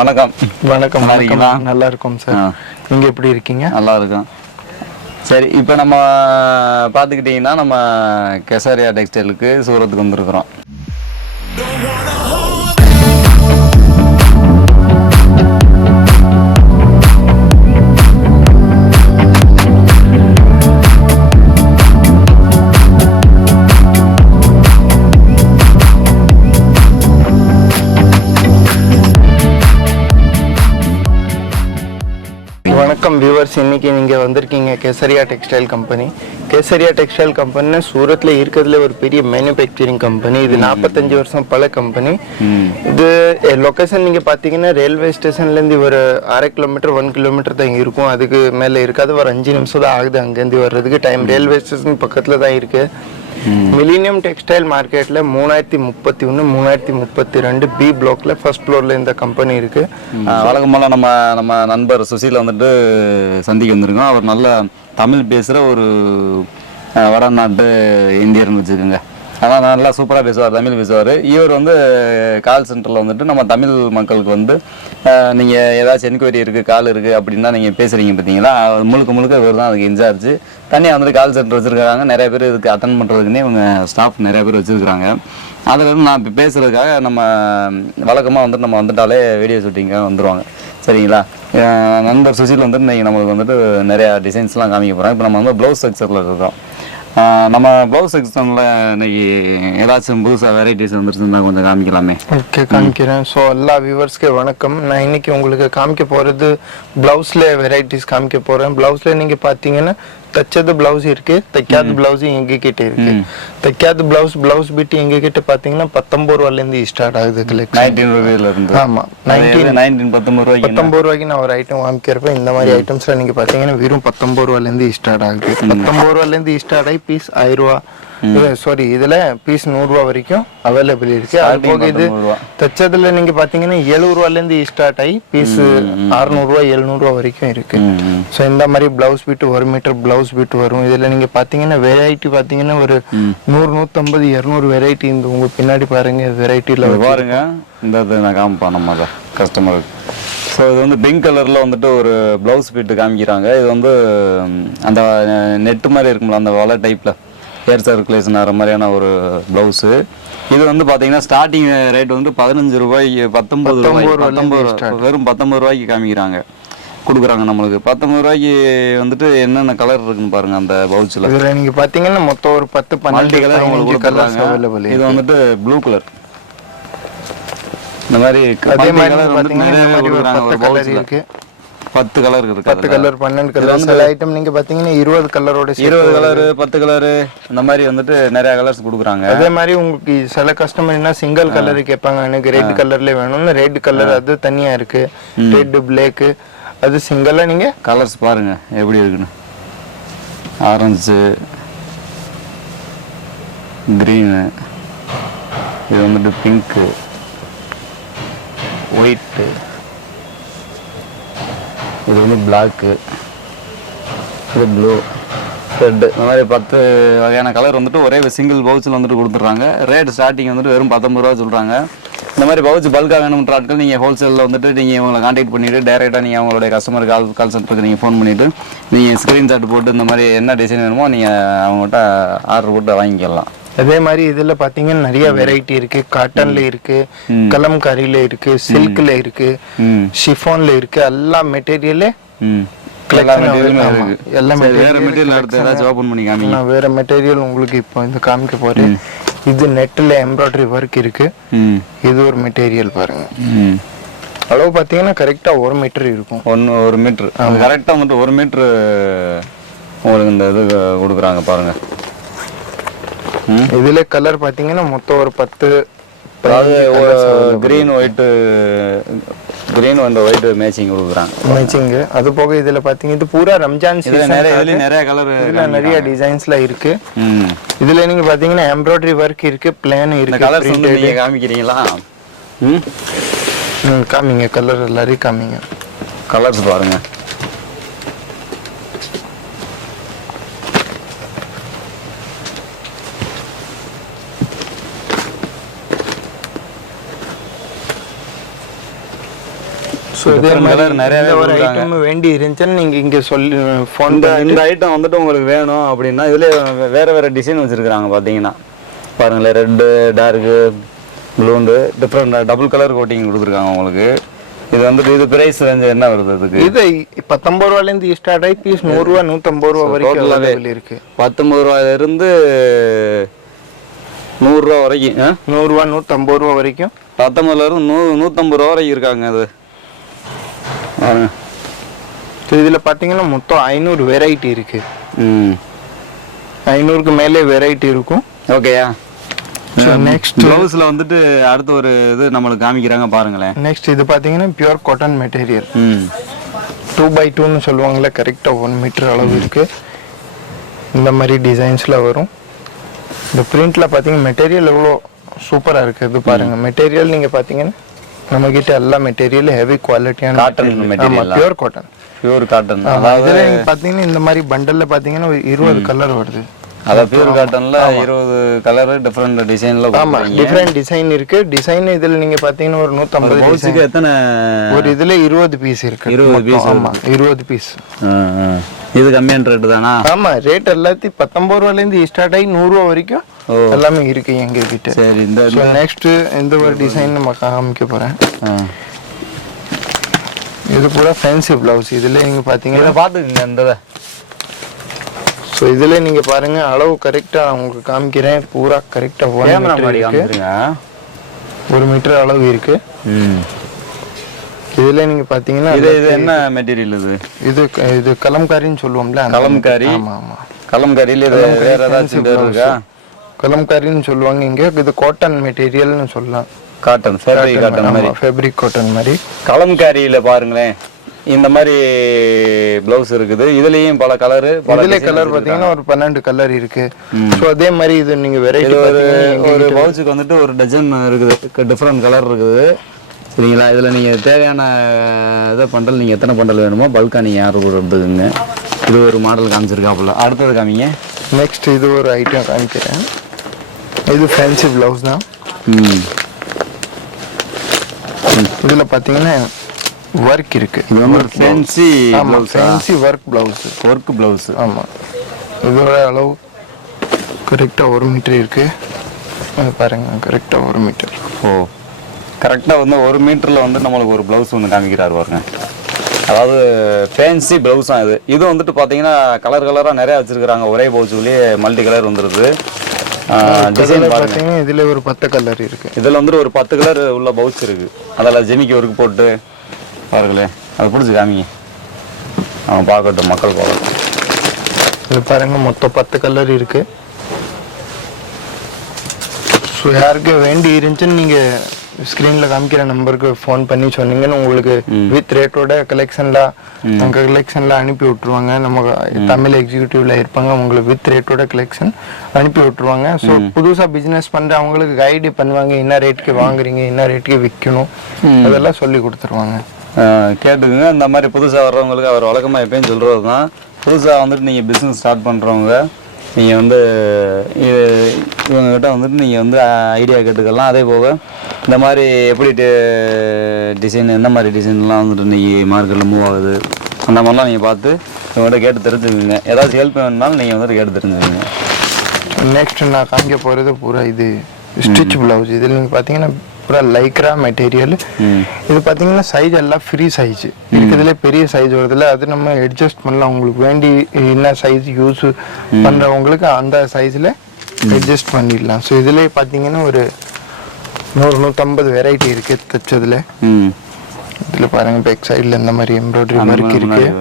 வணக்கம். வணக்கம். நல்லா இருக்கீங்களா? நல்லா இருக்கும் சார். நீங்கள் எப்படி இருக்கீங்க? நல்லா இருக்கும். சரி, இப்போ நம்ம பார்த்துக்கிட்டிங்கன்னா நம்ம கெசாரியா டெக்ஸ்டைலுக்கு சூரத்துக்கு வந்துருக்குறோம். வணக்கம் வியூவர்ஸ், இன்னைக்கு நீங்கள் வந்திருக்கீங்க Kesariya textile company. Kesariya textile கம்பெனினா சூரத்தில் இருக்கிறதுல ஒரு பெரிய மேனுஃபேக்சரிங் கம்பெனி. இது 45 வருஷம் பல கம்பெனி. இது லொக்கேஷன் நீங்கள் பார்த்தீங்கன்னா ரயில்வே ஸ்டேஷன்லேருந்து ஒரு 1/2 கிலோமீட்டர் 1 கிலோமீட்டர் தான் இருக்கும். அதுக்கு மேலே இருக்காது. ஒரு 5 நிமிஷம் தான் ஆகுது அங்கேருந்து வர்றதுக்கு. டைம் ரயில்வே ஸ்டேஷன் பக்கத்தில் தான் இருக்குது. மில்லினியம் டெக்ஸ்டைல் மார்க்கெட்டில் 3031 3032 பி பிளாக்ல ஃபர்ஸ்ட் ஃப்ளோரில் இந்த கம்பெனி இருக்கு. வழக்கம்போல நம்ம நண்பர் சுசீல் வந்துட்டு சந்திக்க வந்திருக்கோம். அவர் நல்ல தமிழ் பேசுகிற ஒரு வடநாட்டு இந்தியர்னு வச்சுக்கோங்க. அதான் நல்லா சூப்பராக பேசுவார், தமிழ் பேசுவார். இவர் வந்து கால் சென்டரில் வந்துட்டு நம்ம தமிழ் மக்களுக்கு வந்து நீங்கள் ஏதாச்சும் என்கொயரி இருக்குது, கால் இருக்குது அப்படின்னா நீங்கள் பேசுகிறீங்க பார்த்தீங்களா, முழுக்க இவர் தான் அதுக்கு இன்சார்ஜ். தனியாக வந்துட்டு கால் சென்டர் வச்சுருக்காங்க. நிறைய பேர் இதுக்கு அட்டன் பண்ணுறதுக்குன்னே இவங்க ஸ்டாஃப் நிறைய பேர் வச்சுருக்காங்க. அதில் நான் இப்போ பேசுகிறதுக்காக நம்ம வழக்கமாக வந்துட்டு நம்ம வந்துட்டாலே வீடியோ ஷூட்டிங்காக வந்துடுவாங்க. சரிங்களா? நண்பர் சுசில் வந்துட்டு இன்றைக்கி நம்மளுக்கு வந்துட்டு நிறையா டிசைன்ஸ்லாம் காமிக்க போகிறோம். இப்போ நம்ம வந்து ப்ளவுஸ் செக்ஷனில் இருக்கோம். நம்ம ப்ளவுஸ் செக்ஷனில் இன்னைக்கு ஏதாச்சும் புதுசாக வெரைட்டிஸ் வந்துருச்சுன்னா கொஞ்சம் காமிக்கலாமே. ஓகே, காமிக்கிறேன். ஸோ எல்லா வியூவர்ஸ்க்கு வணக்கம். நான் இன்னைக்கு உங்களுக்கு காமிக்க போகிறது ப்ளவுஸில் வெரைட்டிஸ் காமிக்க போகிறேன். ப்ளவுஸில் நீங்கள் பார்த்தீங்கன்னா தச்சது பிளவுஸ் இருக்கு, தைக்காத பிளவுஸ் எங்ககிட்ட இருக்கு. தைக்காத பிளவுஸ் பிட்டு எங்ககிட்ட பாத்தீங்கன்னா 19 ரூபாயிலேருந்து ஸ்டார்ட் ஆகுது. 19 ரூபாயில இருந்து. ஆமா, 19 ரூபாய்க்கு நான் ஒரு ஐட்டம் வாங்கிக்கிறப்ப இந்த மாதிரி ஐட்டம்ஸ்ல நீங்க பாத்தீங்கன்னா வெறும் 19 ரூபாயிலேருந்து ஸ்டார்ட் ஆகுது. 19 ரூபாயிலேருந்து ஸ்டார்ட் ஆகி பீஸ் 1000 ரூபா, சாரி இதுல பீஸ் 100 ரூபா வரைக்கும் அவைலபிள் இருக்கு. அது போக இது தச்சதுல நீங்க பாத்தீங்கன்னா 70 ரூபாயிலேருந்து ஸ்டார்ட் ஆகி பீஸ் 600 ரூபா 700 ரூபா வரைக்கும் இருக்கு. ஸோ இந்த மாதிரி blouse bit 1 metre blouse bit வரும். இதுல நீங்க பாத்தீங்கன்னா வெரைட்டி பாத்தீங்கன்னா ஒரு 100 150 200 வெரைட்டி. இந்த உங்க பின்னாடி பாருங்க வெரைட்டில பாருங்க. இந்த நான் காமிப்பேன் நம்ம கஸ்டமருக்கு. ஸோ இது வந்து பிங்க் கலரில் வந்துட்டு ஒரு ப்ளவுஸ் பிட்டு காமிக்கிறாங்க. இது வந்து அந்த நெட்டு மாதிரி இருக்கும்ல, அந்த வலை டைப்பில் ஹேர் சர்க்குலேஷன் ஆகிற மாதிரியான ஒரு ப்ளவுஸு. இது வந்து பார்த்தீங்கன்னா ஸ்டார்டிங் ரேட் வந்து 15 ரூபாய்க்கு 19 வெறும் 19 ரூபாய்க்கு காமிக்கிறாங்க, கொடுக்குறாங்க நம்மளுக்கு. 19 ரூபாய்க்கு வந்துட்டு என்னென்ன கலர் இருக்குன்னு பாருங்க அந்த பவுச்சில். இதில் நீங்கள் பார்த்தீங்கன்னா மொத்தம் ஒரு 10-12 கலர் உங்களுக்கு கொடுக்குறாங்க. இது வந்துட்டு ப்ளூ கலர். இந்த மாதிரி அதே மாதிரி பார்த்தீங்கன்னா ஒரு 10 கலர் இருக்கு. 10 கலர் இருக்கு. 10 கலர் 12 கலர். சில ஐட்டம் நீங்க பாத்தீங்கன்னா 20 கலரோட 20 கலர் 10 கலர் இந்த மாதிரி வந்துட்டு நிறைய கலர்ஸ் கொடுக்குறாங்க. அதே மாதிரி உங்களுக்கு சில கஸ்டமர்னா சிங்கிள் கலர் கேட்பாங்க, எனக்கு ரெட் கலர்ல வேணும்னு. ரெட் கலர் அது தனியா இருக்கு. ரெட் பிளாக் அது சிங்கிளா. நீங்க கலர்ஸ் பாருங்க எப்படி இருக்குன்னு. ஆரஞ்சு, கிரீனு, இது வந்துட்டு பிங்க்கு, ஒயிட்டு, இது வந்து பிளாக்கு, இது ப்ளூ, ரெட்டு, இந்த மாதிரி 10 வகையான கலர் வந்துட்டு ஒரே சிங்கிள் பவுச்சில் வந்துட்டு கொடுத்துட்றாங்க. ரேட் ஸ்டார்டிங் வந்துட்டு வெறும் 19 ரூபா சொல்கிறாங்க. இந்த மாதிரி பவுச் பல்காக வேணும்ன்ற ஆட்கள் நீங்கள் ஹோல்சேலில் வந்துட்டு நீங்கள் இவங்களை கான்டாக்ட் பண்ணிவிட்டு டேரெக்டாக நீங்கள் அவங்களுடைய கஸ்டமர் கால் சென்டருக்கு நீங்கள் ஃபோன் பண்ணிவிட்டு நீங்கள் ஸ்க்ரீன்ஷாட் போட்டு இந்த மாதிரி என்ன டிசைன் வேணுமோ நீங்கள் அவங்ககிட்ட ஆர்டர் போட்டு வாங்கிக்கலாம். அதே மாதிரி இதுல பாத்தீங்கன்னா நிறைய வெரைட்டி இருக்கு. காட்டன்ல இருக்கு, கலம்காரியில இருக்கு, சில்க்ல இருக்கு, ஷிஃபான்ல இருக்கு. எல்லா மெட்டீரியலே வேற மெட்டீரியல் உங்களுக்கு இப்போ இந்த காமிக்க போறேன். இது நெட்ல எம்ப்ராய்டரி ஒர்க் இருக்கு. இது ஒரு மெட்டீரியல் பாருங்க. அளவு பாத்தீங்கன்னா கரெக்டா 1 மீட்டர் இருக்கும். 1 மீட்டர் கரெக்டா வந்துட்டு 1 மீட்டர் உங்களுக்கு இந்த இது கொடுக்குறாங்க பாருங்க. இதுல கலர் பாத்தீங்கன்னா மொத்தம் ஒரு 10, கிரீன் ஒயிட் மேட்சிங் கொடுக்குறாங்க. மேட்சிங். அது போக இதுல பாத்தீங்கன்னா இது பூரா ரம்ஜான் சீசன். நிறைய கலர், நிறைய டிசைன்ஸ்ல இருக்கு. இதுல நீங்க பாத்தீங்கன்னா எம்ப்ராய்டரி ஒர்க் இருக்கு, பிளான் இருக்கு. கலர்ஸ் வந்து நீங்க காமிக்கிறீங்களா? காமிங்க கலர் எல்லாரையும் காமிங்க. கலர்ஸ் பாருங்க. ஸோ இதே Different மாதிரி colour நிறையவே ஒரு கொடுக்குறாங்க. ஐட்டம் வேண்டி இருந்துச்சுன்னு நீங்கள் இங்கே சொல்லி ஃபோன் இந்த ஐட்டம் வந்துட்டு உங்களுக்கு வேணும் அப்படின்னா இதுல வேற வேற டிசைன் வச்சிருக்காங்க பார்த்தீங்கன்னா பாருங்களேன், ரெட்டு டார்க்கு ப்ளூண்டு டிஃப்ரெண்ட் டபுள் கலர் கோட்டிங் கொடுத்துருக்காங்க உங்களுக்கு. இது வந்துட்டு இது பிரைஸ் ரேஞ்ச் என்ன வருது அதுக்கு? இது 19 ரூபாயிலேருந்து ஸ்டார்ட் ஆகி பீஸ் 100 ரூபா 150 ரூபா வரைக்கும் டோட்டலாகவே available இருக்கு. 19 ரூபாயிலிருந்து 100 ரூபா வரைக்கும் 100 ரூபா 150 ரூபா வரைக்கும் 19 இருந்து 150 ரூபா வரைக்கும் இருக்காங்க அது. ஸோ இதில் பார்த்தீங்கன்னா மொத்தம் 500 வெரைட்டி இருக்கு. ம் 500க்கு மேலே வெரைட்டி இருக்கும். ஓகேயா. நெக்ஸ்ட் ப்ளவுஸில் வந்துட்டு அடுத்து ஒரு இது நம்மளுக்கு காமிக்கிறாங்க பாருங்களேன். நெக்ஸ்ட் இது பார்த்தீங்கன்னா பியூர் காட்டன் மெட்டீரியல் ம் 2x2ன்னு சொல்லுவாங்கல்ல, கரெக்டாக 1 மீட்டர் அளவு இருக்கு. இந்த மாதிரி டிசைன்ஸில் வரும். இந்த பிரிண்ட்ல பார்த்தீங்கன்னா மெட்டீரியல் எவ்வளோ சூப்பராக இருக்குது. இது பாருங்க, மெட்டீரியல் நீங்கள் பார்த்தீங்கன்னா நம்மக்கிட்ட எல்லா மெட்டீரியல் ஹெவி குவாலிட்டியான Cotton material. Pure cotton. Pure cotton. இதில் நீங்கள் பார்த்தீங்கன்னா இந்த மாதிரி பண்டலில் பார்த்தீங்கன்னா 20 கலர் வருது. அதான் பியூர் காட்டன்ல 20 கலர் டிஃப்ரெண்ட் டிசைன்ல ஆமாம், டிஃப்ரெண்ட் டிசைன் இருக்கு. டிசைன் இதில் நீங்கள் பார்த்தீங்கன்னா ஒரு 150 பவுச்சுக்கு எத்தனை? ஒரு இதில் 20 பீஸ் இருக்கு. 20 பீஸ். ஆமாம், 20 பீஸ். இது கம்மியான ரேட்டு தானா? ஆமா, ரேட் எல்லாத்தையும் 19 ரூபாயிலேருந்து ஸ்டார்ட் ஆகி 100 ரூபா வரைக்கும் எல்லாமே இருக்கு எங்க கிட்ட. சரி, இந்த நெக்ஸ்ட் இந்த ஒரு டிசைன் நம்ம காமிக்க போறேன். இது பூரா ஃபேன்சி பிளவுஸ். இதுல நீங்க பாத்தீங்கன்னா பாத்துக்கங்க இந்த. ஸோ இதுல நீங்க பாருங்க, அளவு கரெக்டா உங்களுக்கு காமிக்கிறேன். பூரா கரெக்டா 1 மீட்டர் இருக்கு. 1 மீட்டர் அளவு இருக்கு. இதுல நீங்க பாத்தீங்கன்னா இது என்ன மெட்டீரியல் இது? இது கலம்காரின்னு சொல்லுவோம்ல. கலம்காரி. ஆமா ஆமா, கலம்காரியில இது வேற ஏதாச்சும் பேர் இருக்கா? கலம்காரின்னு சொல்லுவாங்க இங்க. இது காட்டன் மெட்டீரியல்னு சொல்லலாம். காட்டன், ஃபேப்ரிக் காட்டன் மாதிரி. ஃபேப்ரிக் காட்டன் மாதிரி. கலம்காரியில பாருங்களேன், இந்த மாதிரி ப்ளவுஸ் இருக்குது. இதுலயும் பல கலர். இதுல கலர் பாத்தீங்கன்னா ஒரு 12 கலர் இருக்கு. சோ அதே மாதிரி இது நீங்க வெரைட்டி ஒரு பவுச்சுக்கு வந்துட்டு ஒரு டஜன் இருக்குது, டிஃப்ரெண்ட் கலர் இருக்குது. சரிங்களா? இதில் நீங்கள் தேவையான இதை பண்டல் நீங்கள் எத்தனை பண்டல் வேணுமோ பல்காக நீங்கள் ஆர்டர் கூட எடுத்துக்கோங்க. இது ஒரு மாடல் காமிச்சிருக்காப்புல. அடுத்தது காமிங்க. நெக்ஸ்ட் இது ஒரு ஐட்டம் காமிக்கிறேன். இது ஃபேன்சி ப்ளவுஸ் தான். இதில் பார்த்தீங்கன்னா ஒர்க் இருக்கு. இது வந்து fancy fancy work blouse. Work blouse. ஆமாம், இதோட அளவு கரெக்டாக 1 மீட்டர் இருக்கு. பாருங்க, கரெக்டாக 1 மீட்டர். ஓ, கரெக்டாக வந்து 1 மீட்டரில் வந்து நம்மளுக்கு ஒரு ப்ளவுஸ் ஒன்று காமிக்கிறாரு பாருங்க. அதாவது ஃபேன்சி ப்ளவுஸ் தான் இது. இது வந்துட்டு பார்த்தீங்கன்னா கலர் கலராக நிறையா வச்சுருக்குறாங்க. ஒரே பவுச்சுக்குள்ளேயே மல்டி கலர் வந்துடுது. டிசைன் பார்த்தீங்கன்னா இதில் ஒரு 10 கலர் இருக்கு. இதில் வந்துட்டு ஒரு 10 கலர் உள்ள பவுச் இருக்கு. அதில் ஜெமிக்கு ஒர்க் போட்டு பாருங்களேன். அதை பிடிச்சி காமிங்க, அவன் பார்க்கட்டும், மக்கள் பார்க்கட்டும். இது பாருங்க, மொத்தம் 10 கலர் இருக்கு. ஸோ யாருக்கு வேண்டி இருந்துச்சுன்னு நீங்கள் ஸ்க்ரீனில் காமிக்கிற நம்பருக்கு ஃபோன் பண்ணி சொன்னீங்கன்னு உங்களுக்கு வித் ரேட்டோட கலெக்ஷன்லாம் அங்கே கலெக்ஷனில் அனுப்பி விட்ருவாங்க. நம்ம தமிழ் எக்ஸிக்யூட்டிவ்ல இருப்பாங்க, உங்களுக்கு வித் ரேட்டோட கலெக்ஷன் அனுப்பி விட்ருவாங்க. ஸோ புதுசாக பிஸ்னஸ் பண்ணுற அவங்களுக்கு கைடு பண்ணுவாங்க, என்ன ரேட்டுக்கு வாங்குறீங்க, என்ன ரேட்டுக்கு விற்கணும், அதெல்லாம் சொல்லி கொடுத்துருவாங்க. கேட்டுக்குங்க. இந்த மாதிரி புதுசாக வர்றவங்களுக்கு அவர் வழக்கமாக எப்பயும் சொல்கிறது தான், புதுசாக வந்துட்டு நீங்கள் பிஸ்னஸ் ஸ்டார்ட் பண்ணுறவங்க நீங்கள் வந்து இவங்ககிட்ட வந்துட்டு நீங்கள் வந்து ஐடியா கேட்டுக்கலாம். அதே போக இந்த மாதிரி எப்படி டிசைன், எந்த மாதிரி டிசைன்லாம் வந்துட்டு இன்றைக்கி மார்க்கெட்டில் மூவ் ஆகுது, அந்த மாதிரிலாம் நீங்கள் பார்த்து இவங்ககிட்ட கேட்டு தெரிஞ்சுக்குங்க. ஏதாச்சும் ஹெல்ப் வேணுனாலும் நீங்கள் வந்துட்டு கேட்டு தெரிஞ்சுக்குங்க. நெக்ஸ்ட் நான் காமிக்க போகிறது பூரா இது ஸ்டிச் ப்ளவுஸ். இதில் நீங்கள் பார்த்தீங்கன்னா பூரா லைக்ரா மெட்டீரியல். இது பார்த்தீங்கன்னா சைஸ் எல்லாம் ஃப்ரீ சைஸ் இருக்கிறதுல பெரிய சைஸ் வருதுல்ல, அது நம்ம அட்ஜஸ்ட் பண்ணலாம். உங்களுக்கு வேண்டி என்ன சைஸ் யூஸ் பண்ணுறவங்களுக்கு அந்த சைஸில் அட்ஜஸ்ட் பண்ணிடலாம். ஸோ இதுலேயே பார்த்தீங்கன்னா ஒரு 100-150 வெரைட்டி இருக்குது தைச்சதில். இதில் பாருங்கள், பேக் சைடில் இந்த மாதிரி எம்ப்ராய்டரி ஒர்க் இருக்குது.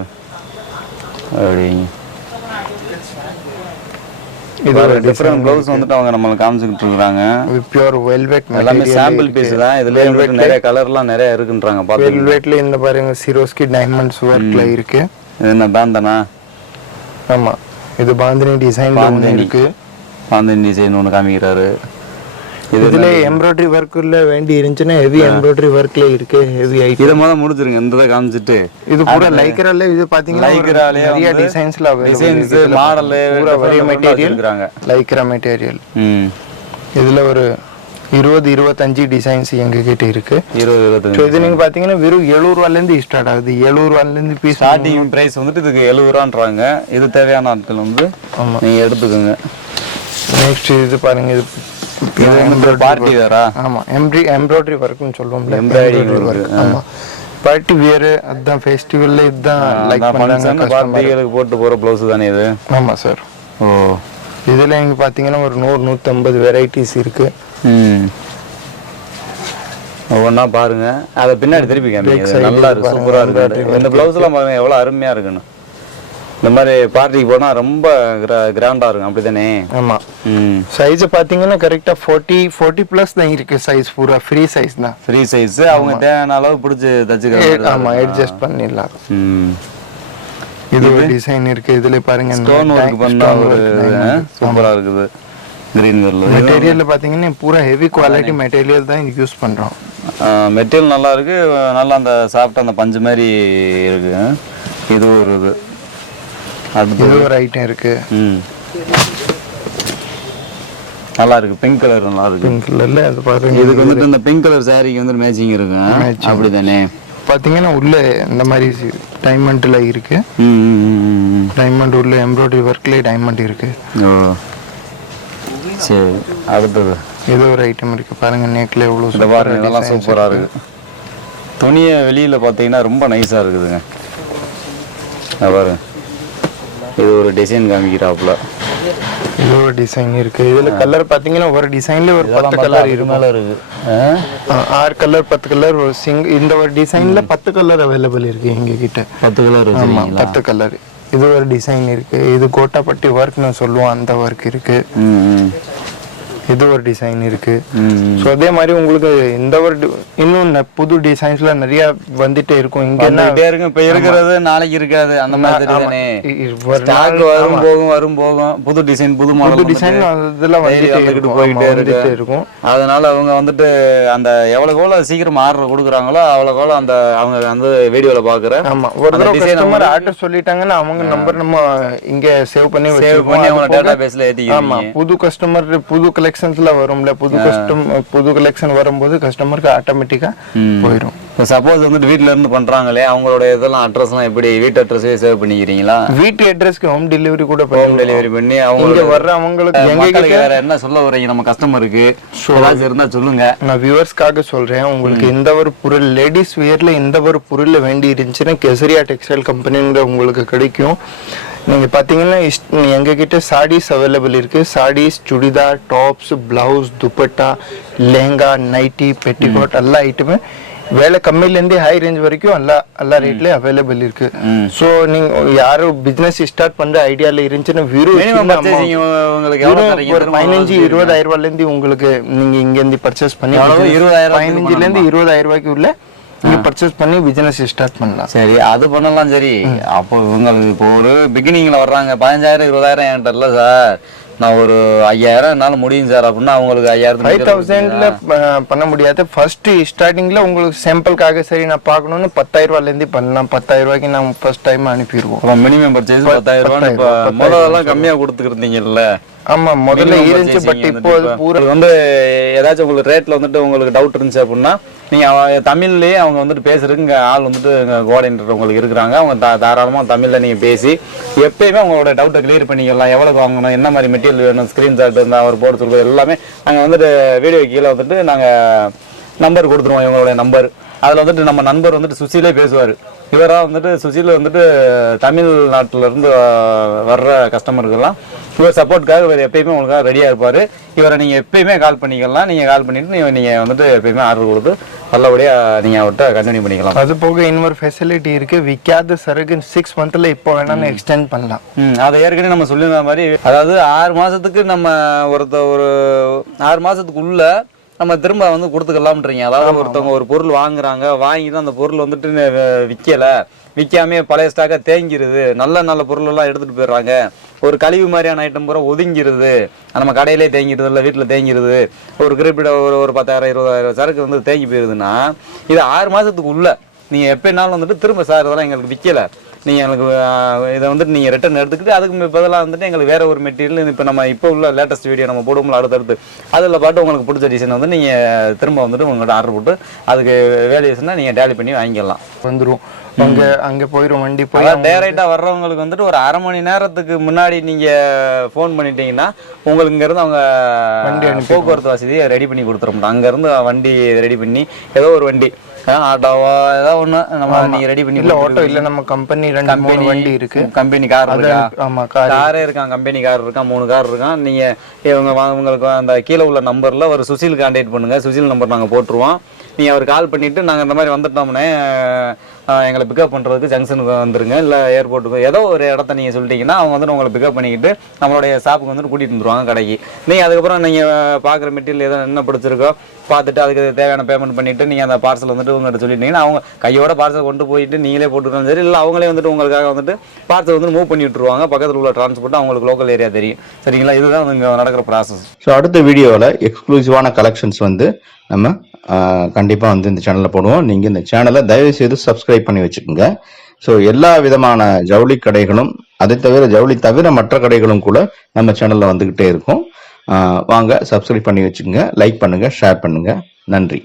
இது ஒரு டிஃபரண்ட் ப்ளவுஸ் வந்துட்டு அவங்க நம்மளுக்கு காமிச்சிட்டு இருக்காங்க. இது பியூர் வெல்வெட் எல்லாமே சாம்பிள் பீஸ் தான். இதுல நிறைய கலர்லாம் நிறைய இருக்குன்றாங்க. பாத்து வெல்வெட்ல இந்த பாருங்க, சிரோஸ்கி டைமண்ட்ஸ் ஒர்க்ல இருக்கு. இது என்ன பாந்தனா? ஆமா, இது பாந்தினி டிசைன் இருக்கு. பாந்தினி டிசைன் ஒன்று காமிக்கிறாரு. இதுல எம்ப்ராய்டரி ஒர்க்ல வேண்டி இருந்துச்சுன்னா ஹெவி எம்ப்ராய்டரி ஒர்க்ல இருக்கு. ஹெவி ஐட்டம் இத முதல்ல முடிச்சிருங்க. இந்த காமிச்சிட்டு இது பூரா லைக்ரால. இது பாத்தீங்கன்னா லைக்ராலயே நிறைய டிசைன்ஸ்ல டிசைன்ஸ் மாடல் பூரா ஒரே மெட்டீரியல் இருக்குறாங்க. Lycra material. இதுல ஒரு 20-25 டிசைன்ஸ் எங்ககிட்ட இருக்கு. 20-25. ஸோ இது நீங்கள் பார்த்தீங்கன்னா வெறும் 70 ரூபாலேருந்து ஸ்டார்ட் ஆகுது. 70 ரூபாலேருந்து பீஸ் ஸ்டார்டிங் ப்ரைஸ் வந்துட்டு இதுக்கு 70 ரூபான்றாங்க. இது தேவையான ஆட்கள் வந்து நீங்கள் எடுத்துக்கோங்க. நெக்ஸ்ட் இது பாருங்க, இது பார்ட்டி வேறா? ஆமாம், எம்ப்ராய்டரி ஒர்க்குன்னு சொல்லுவோம்ல, எம்ப்ராய்டரி ஒர்க். ஆமாம், பார்ட்டி வேறு. அதுதான் ஃபெஸ்டிவல்ல இதுதான் லைக் பண்ணுறாங்க. பார்ட்டிகளுக்கு போட்டு போகிற ப்ளவுஸ் தானே இது? ஆமாம் சார். ஓ, இதில் இங்கே பார்த்தீங்கன்னா ஒரு 100-150 வெரைட்டிஸ் இருக்கு. ஒவ்வொன்றா பாருங்க. அதை பின்னாடி திருப்பி காமிங்க. நல்லா இருக்கு, சூப்பராக இருக்கு. இந்த ப்ளவுஸ்லாம் பாருங்க எவ்வளோ அருமையாக இருக்குன்னு. இந்த மாதிரி பார்ட்டிக்கு போனால் ரொம்ப கிராண்டாக இருக்கும், அப்படி தானே? ஆமாம். சைஸ் பார்த்தீங்கன்னா கரெக்டாக 40+ தான் இருக்கு. சைஸ் பூரா ஃப்ரீ சைஸ் தான். Free size. அவங்க தேவையான அளவு பிடிச்சி தச்சுக்க. ஆமாம், அட்ஜஸ்ட் பண்ணிடலாம். இது ஒரு டிசைன் இருக்கு. இதுல பாருங்க ஸ்டோன் ஒர்க் பண்ண ஒரு சூப்பரா இருக்குது. கிரீன் கலர்ல மெட்டீரியல் பாத்தீங்கன்னா பூரா ஹெவி குவாலிட்டி மெட்டீரியல் தான் யூஸ் பண்றோம். மெட்டீரியல் நல்லா இருக்கு. நல்லா அந்த சாஃப்டா அந்த பஞ்சு மாதிரி இருக்கு. இது ஒரு இது. அடுத்து ஒரு ஐட்டம் இருக்கு. நல்லா இருக்கு. பிங்க் கலர் நல்லா இருக்கு. பிங்க் கலர்ல அது பாருங்க. இதுக்கு வந்துட்டு இந்த பிங்க் கலர் சாரிக்கு வந்து மேட்சிங் இருக்கு. அப்படிதானே? பாத்தீங்கன்னா உள்ள இந்த மாதிரி டைமண்ட்ல இருக்கு. டைமண்ட் உள்ள எம்ப்ராய்டரி ஒர்க்ல டைமண்ட் இருக்கு. ஓ, சரி. அடுத்தது ஏதோ ஒரு ஐட்டம் இருக்கு பாருங்க. நெக்ல எவ்வளவு சூப்பரா இருக்கு. இதெல்லாம் சூப்பரா இருக்கு. துணியை வெளியில பாத்தீங்கன்னா ரொம்ப நைஸா இருக்குதுங்க. பாருங்க, இது ஒரு டிசைன் காமிக்கிறாப்ல. இது ஒரு டிசைன் இருக்கு. இதுல கலர் பாத்தீங்கன்னா ஒரு டிசைன்ல ஒரு 10 கலர் இருக்கு. 6 கலர் 10 கலர் ஒரு இந்த ஒரு டிசைன்ல 10 கலர் அவைலபிள் இருக்கு எங்க கிட்ட. 10 கலர். ஆமா, 10 கலர். இது ஒரு டிசைன் இருக்கு. இது கோட்டாப்பட்டி ஒர்க்னு சொல்லுவோம், அந்த ஒர்க் இருக்கு. இது ஒரு டிசைன் இருக்கு. ஸோ அதே மாதிரி உங்களுக்கு இந்த ஒரு இன்னும் புது டிசைன்ஸ்ல நிறைய வந்துட்டே இருக்கும். இங்க என்ன இருக்கு, இப்ப இருக்கிறது நாளைக்கு இருக்காது. அந்த மாதிரி தானே வரும் போகும். புது டிசைன் புது மாடல் டிசைன் இதெல்லாம் வந்துட்டு போயிட்டே இருக்கும். அதனால அவங்க வந்துட்டு அந்த எவ்வளவு சீக்கிரம் ஆர்டர் கொடுக்குறாங்களோ அவ்வளவு அந்த அவங்க வந்து வீடியோல பாக்குற. ஆமா, ஒரு தடவை கஸ்டமர் ஆர்டர் சொல்லிட்டாங்கன்னா அவங்க நம்பர் நம்ம இங்க சேவ் பண்ணி அவங்க டேட்டாபேஸ்ல ஏத்திக்கிறோம். ஆமா, புது கஸ்டமர் புது கலெக்ஷன்ஸ்ல வரும்ல, புது கலெக்ஷன் வரும்போது கஸ்டமருக்கு ஆட்டோமேட்டிக்கா போயிடும். சப்போஸ் வந்துட்டு வீட்ல இருந்து பண்றாங்களே, அவங்களோட இதெல்லாம் அட்ரஸ்லாம் எப்படி வீட்டு அட்ரஸே சேவ் பண்ணிக்கிறீங்களா? வீட்டு அட்ரஸ்க்கு ஹோம் டெலிவரி கூட ஹோம் டெலிவரி பண்ணி அவங்க வர்ற அவங்களுக்கு எங்களுக்கு வேற என்ன சொல்ல வரீங்க நம்ம கஸ்டமருக்கு? ஏதாச்சும் இருந்தா சொல்லுங்க. நான் வியூவர்ஸ்க்காக சொல்றேன். உங்களுக்கு எந்த ஒரு பொருள் லேடிஸ் வியர்ல எந்த ஒரு பொருள் வேண்டி இருந்துச்சுன்னா கேசரியா டெக்ஸ்டைல் கம்பெனிங்கிற உங்களுக்கு கிடைக்கும். நீங்கள் பார்த்தீங்கன்னா எங்ககிட்ட சாரீஸ் அவைலபிள் இருக்குது. Sarees, churidar, tops, blouse, dupatta, lehenga, nighty, petticoat எல்லா ஐட்டமே வேலை கம்மியிலேருந்து ஹை ரேஞ்ச் வரைக்கும் எல்லா ரேட்லேயும் அவைலபிள் இருக்கு. ஸோ நீங்கள் யாரும் பிஸ்னஸ் ஸ்டார்ட் பண்ணுற ஐடியாவில் இருந்துச்சுன்னா ஒரு 15-20 ரூபாயிலேருந்து உங்களுக்கு நீங்கள் இங்கேருந்து பர்ச்சேஸ் பண்ணி 15லேருந்து 20,000 ரூபாய்க்கு உள்ள நீங்க பர்ச்சேஸ் பண்ணி பிசினஸ் ஸ்டார்ட் பண்ணலாம். சரி, அது பண்ணலாம். சரி, அப்போ இவங்களுக்கு இப்போ ஒரு பிகினிங்ல வர்றாங்க, 15,000-20,000 என்கிட்ட இல்லை சார், நான் ஒரு 5,000 என்னால முடியும் சார் அப்படின்னா அவங்களுக்கு 5,000ல பண்ண முடியாது. ஃபர்ஸ்ட் ஸ்டார்டிங்ல உங்களுக்கு சாம்பிளுக்காக சரி நான் பார்க்கணும்னு 10,000 ரூபாயிலேருந்து பண்ணலாம். 10,000 ரூபாய்க்கு நான் ஃபர்ஸ்ட் டைம் அனுப்பிடுவோம். மினிமம் பர்ச்சேஸ் 10,000 ரூபாய். முதல்லாம் கம்மியா கொடுத்துருந்தீங்கல்ல? ஆமா, முதல்ல இருந்துச்சு. பட் இப்போ பூரா வந்து ஏதாச்சும் உங்களுக்கு ரேட்ல வந்துட்டு உங்களுக்கு டவுட் இருந்துச்சு அப்படின்னா நீங்க தமிழ்லயே அவங்க வந்துட்டு பேசுறதுக்கு இங்க ஆள் வந்துட்டு கோஆர்டினேட்டர் உங்களுக்கு இருக்கிறாங்க. அவங்க தாராளமா தமிழ்ல நீங்க பேசி எப்பயுமே உங்களோட டவுட்டை கிளியர் பண்ணிக்கலாம். எவ்வளவு வாங்கணும், என்ன மாதிரி மெட்டீரியல் வேணும், ஸ்கிரீன்ஷாட் இருந்தா அவர் போட சொல்றது எல்லாமே நாங்க வந்துட்டு வீடியோ கீழே வந்துட்டு நாங்க நம்பர் கொடுத்துருவோம், இவங்களுடைய நம்பர். அதுல வந்துட்டு நம்ம நண்பர் வந்துட்டு சுசிலே பேசுவார். இவரா வந்துட்டு சுசில வந்துட்டு தமிழ்நாட்டுல இருந்து வர்ற கஸ்டமருக்கெல்லாம் இவர் சப்போர்ட்காக இவர் எப்பயுமே உங்களுக்காக ரெடியா இருப்பாரு. இவரை நீங்க எப்பயுமே கால் பண்ணிக்கலாம். நீங்க கால் பண்ணிட்டு நீங்க வந்துட்டு எப்பயுமே ஆர்டர் கொடுத்து நல்லபடியா நீங்க அவர்கிட்ட கண்டினியூ பண்ணிக்கலாம். அது போக இன்னொரு ஃபெசிலிட்டி இருக்கு. விற்காத சரக்கு 6 மந்த்ல இப்போ வேணாலும் எக்ஸ்டெண்ட் பண்ணலாம். அதை ஏற்கனவே நம்ம சொல்லியிருந்த மாதிரி, அதாவது 6 மாசத்துக்கு நம்ம ஒரு 6 மாசத்துக்குள்ள நம்ம திரும்ப வந்து கொடுத்துக்கலாம்ன்றீங்க. அதாவது ஒருத்தவங்க ஒரு பொருள் வாங்குறாங்க, வாங்கிட்டு அந்த பொருள் வந்துட்டு விற்காம பழைய ஸ்டாக்கா தேங்கிருது, நல்ல பொருள் எல்லாம் எடுத்துட்டு போயிடுறாங்க, ஒரு கழிவு மாதிரியான ஐட்டம் பூரா ஒதுங்கிருது, நம்ம கடையிலே தேங்கிடுது, இல்லை வீட்டில் தேங்கிடுது, ஒரு குறிப்பிட்ட ஒரு 10,000-20,000 சரக்கு வந்து தேங்கி போயிருதுன்னா இது 6 மாசத்துக்கு உள்ள நீங்க எப்பனாலும் வந்துட்டு திரும்ப சார் இதெல்லாம் எங்களுக்கு விற்கல, நீங்கள் எனக்கு இதை வந்துட்டு நீங்கள் ரிட்டர்ன் எடுத்துக்கிட்டு அதுக்கு பதிலாக வந்துட்டு எங்களுக்கு வேறு ஒரு மெட்டீரியல் இப்போ நம்ம இப்போ உள்ள லேட்டஸ்ட் வீடியோ நம்ம போடுவோம்ல அடுத்தடுத்து அதில் பாட்டு உங்களுக்கு பிடிச்ச டிசைன் வந்து நீங்கள் திரும்ப வந்துட்டு உங்கள்கிட்ட ஆர்டர் போட்டு அதுக்கு வேல்யூஸ்னால் நீங்கள் டேலி பண்ணி வாங்கிக்கலாம். வந்துடும் அங்கே போயிடும் வண்டி போய். டேரெக்டாக வர்றவங்களுக்கு வந்துட்டு ஒரு அரை மணி நேரத்துக்கு முன்னாடி நீங்கள் ஃபோன் பண்ணிட்டீங்கன்னா உங்களுக்கு இங்கேருந்து அவங்க போக்குவரத்து வசதியை ரெடி பண்ணி கொடுத்துருப்போம். அங்கேருந்து வண்டி ரெடி பண்ணி ஏதோ ஒரு வண்டி ஆட்டோவா ஏதாவது ஒன்று நம்ம நீங்கள் ரெடி பண்ணி. இல்லை ஆட்டோ இல்லை, நம்ம கம்பெனி 2-3 வண்டி இருக்கு. கம்பெனி கார் இருக்கா? ஆமாம் காரே இருக்கான், கம்பெனி கார் இருக்கான், 3 கார் இருக்கான். நீங்கள் உங்களுக்கு அந்த கீழே உள்ள நம்பரில் ஒரு சுசில் கான்டாக்ட் பண்ணுங்கள். சுசில் நம்பர் நாங்கள் போட்டுருவோம். நீங்கள் அவர் கால் பண்ணிவிட்டு நாங்கள் இந்த மாதிரி வந்துட்டோம்னே எங்களை பிக்கப் பண்ணுறதுக்கு ஜங்ஷனுக்கு வந்துருங்க, இல்லை ஏர்போர்ட்டுக்கு ஏதோ ஒரு இடத்த நீங்கள் சொல்லிட்டீங்கன்னா அவங்க வந்துட்டு உங்களை பிக்கப் பண்ணிக்கிட்டு நம்மளுடைய ஷாப்புக்கு வந்துட்டு கூட்டிகிட்டு வந்துருவாங்க கடைக்கு. நீங்கள் அதுக்கப்புறம் நீங்கள் பார்க்குற மெட்டீரியல் எதோ என்ன பிடிச்சிருக்கோ பார்த்துட்டு அதுக்கு தேவையான பேமெண்ட் பண்ணிவிட்டு நீங்கள் அந்த பார்சல் வந்துட்டு உங்கள்கிட்ட சொல்லிட்டீங்கன்னா அவங்க கையோட பார்சல் கொண்டு போயிட்டு நீங்களே போட்டுக்கலாம் சரி, இல்லை அவங்களே வந்துட்டு உங்களுக்காக வந்துட்டு பார்சல் வந்து மூவ் பண்ணி விட்டுருவாங்க. பக்கத்தில் உள்ள டிரான்ஸ்போர்ட் அவங்களுக்கு லோக்கல் ஏரியா தெரியும். சரிங்களா? இதுதான் இங்கே நடக்கிற ப்ராசஸ். ஸோ அடுத்த வீடியோவில் எக்ஸ்க்ளூசிவான கலெக்ஷன்ஸ் வந்து நம்ம கண்டிப்பாக வந்து இந்த சேனலில் போடுவோம். நீங்கள் இந்த சேனலை தயவுசெய்து சப்ஸ்கிரைப் பண்ணி வச்சுக்கோங்க. ஸோ எல்லா விதமான ஜவுளி கடைகளும் அதை தவிர ஜவுளி தவிர மற்ற கடைகளும் கூட நம்ம சேனலில் வந்துக்கிட்டே இருக்கும். வாங்க சப்ஸ்கிரைப் பண்ணி வச்சுக்கோங்க, லைக் பண்ணுங்கள், ஷேர் பண்ணுங்கள். நன்றி.